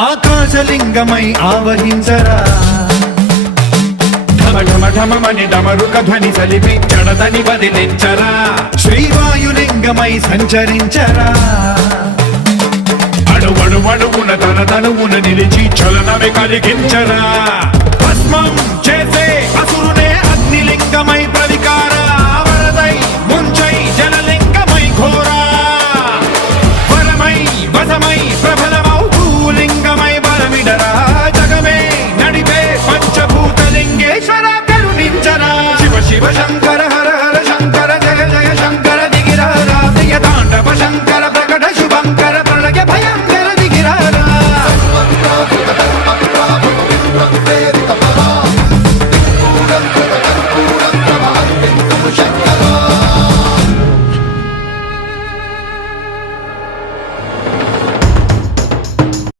ఆకాశలింగమై ఆవహించరా ఢమ ఢమ ఢమమని డమరుక ధ్వని సలిపి జడదని వదిలించరా శ్రీవాయులింగమై సంచరించరా అణువణువున తన తనువున నిలిచి చలనమే కలిగించరా భస్మం చేసే అసురునే అగ్నిలింగమై